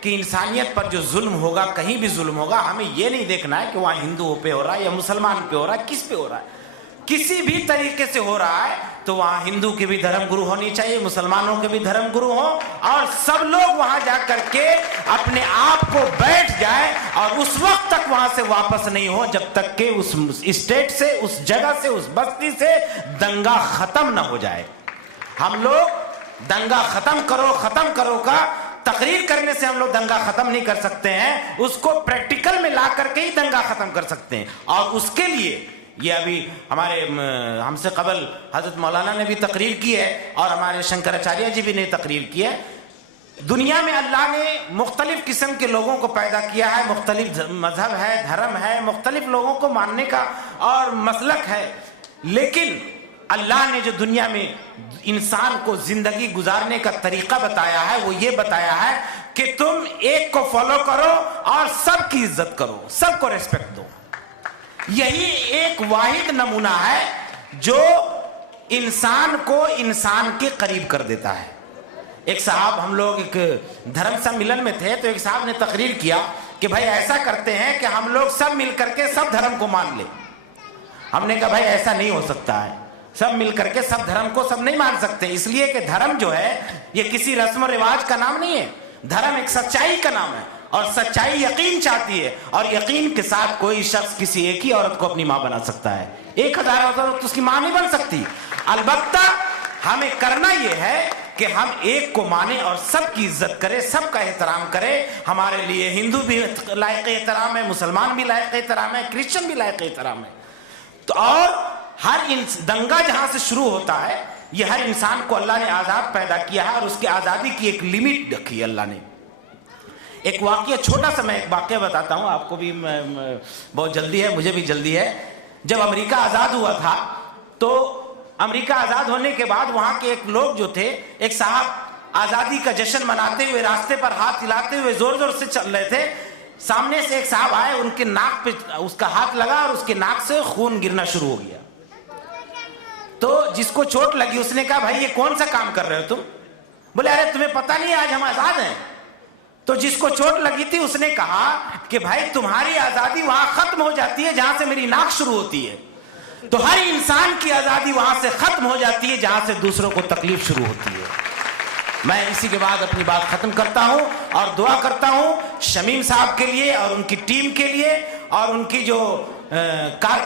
کہ انسانیت پر جو ظلم ہوگا، کہیں بھی ظلم ہوگا، ہمیں یہ نہیں دیکھنا ہے کہ وہاں ہندوؤں پہ ہو رہا ہے یا مسلمان پہ ہو رہا ہے، کس پہ ہو رہا ہے، کسی بھی طریقے سے ہو رہا ہے تو وہاں ہندو کے بھی دھرم گرو ہونی چاہیے، مسلمانوں کے بھی دھرم گرو ہوں، اور سب لوگ وہاں جا کر کے اپنے آپ کو بیٹھ جائے اور اس وقت تک وہاں سے واپس نہیں ہو جب تک کہ اس اسٹیٹ سے، اس جگہ سے، اس بستی سے دنگا ختم نہ ہو جائے۔ ہم لوگ دنگا ختم کرو کا تقریر کرنے سے ہم لوگ دنگا ختم نہیں کر سکتے ہیں، اس کو پریکٹیکل میں لا کر کے ہی دنگا ختم کر سکتے ہیں۔ اور اس کے لیے یہ ابھی ہمارے ہم سے قبل حضرت مولانا نے بھی تقریر کی ہے اور ہمارے شنکراچاریہ جی بھی نے تقریر کی ہے۔ دنیا میں اللہ نے مختلف قسم کے لوگوں کو پیدا کیا ہے، مختلف مذہب ہے، دھرم ہے، مختلف لوگوں کو ماننے کا اور مسلک ہے، لیکن اللہ نے جو دنیا میں انسان کو زندگی گزارنے کا طریقہ بتایا ہے وہ یہ بتایا ہے کہ تم ایک کو فالو کرو اور سب کی عزت کرو، سب کو ریسپیکٹ دو۔ یہی ایک واحد نمونہ ہے جو انسان کو انسان کے قریب کر دیتا ہے۔ ایک صاحب، ہم لوگ ایک دھرم سمیلن میں تھے تو ایک صاحب نے تقریر کیا کہ بھائی ایسا کرتے ہیں کہ ہم لوگ سب مل کر کے سب دھرم کو مان لیں۔ ہم نے کہا بھائی ایسا نہیں ہو سکتا ہے، سب مل کر کے سب دھرم کو سب نہیں مان سکتے، اس لیے کہ دھرم جو ہے یہ کسی رسم و رواج کا نام نہیں ہے، دھرم ایک سچائی کا نام ہے، اور سچائی یقین چاہتی ہے، اور یقین کے ساتھ کوئی شخص کسی ایک ہی عورت کو اپنی ماں بنا سکتا ہے، 1000 عورت اس کی ماں نہیں بن سکتی۔ البتہ ہمیں کرنا یہ ہے کہ ہم ایک کو مانیں اور سب کی عزت کریں، سب کا احترام کریں۔ ہمارے لیے ہندو بھی لائق احترام ہے، مسلمان بھی لائق احترام ہے، کرسچن بھی لائق احترام ہے۔ تو اور ہر دنگا جہاں سے شروع ہوتا ہے، یہ ہر انسان کو اللہ نے آزاد پیدا کیا ہے اور اس کی آزادی کی ایک لمٹ رکھی ہے اللہ نے۔ ایک واقعہ، چھوٹا سا میں ایک واقعہ بتاتا ہوں، آپ کو بھی بہت جلدی ہے، مجھے بھی جلدی ہے۔ جب امریکہ آزاد ہوا تھا تو امریکہ آزاد ہونے کے بعد وہاں کے ایک لوگ جو تھے، ایک صاحب آزادی کا جشن مناتے ہوئے راستے پر ہاتھ ہلاتے ہوئے زور زور سے چل رہے تھے، سامنے سے ایک صاحب آئے، ان کے ناک پہ اس کا ہاتھ لگا اور اس کے ناک سے خون گرنا شروع ہو گیا۔ تو جس کو چوٹ لگی اس نے کہا بھائی یہ کون سا کام کر رہے ہو تم؟ بولے ارے تمہیں پتہ نہیں آج ہم آزاد ہیں۔ تو جس کو چوٹ لگی تھی اس نے کہا کہ بھائی تمہاری آزادی وہاں ختم ہو جاتی ہے جہاں سے میری ناک شروع ہوتی ہے، تو ہر انسان کی آزادی وہاں سے ختم ہو جاتی ہے جہاں سے دوسروں کو تکلیف شروع ہوتی ہے۔ میں اسی کے بعد اپنی بات ختم کرتا ہوں اور دعا کرتا ہوں شمیم صاحب کے لیے اور ان کی ٹیم کے لیے اور ان کی جو کارکردگی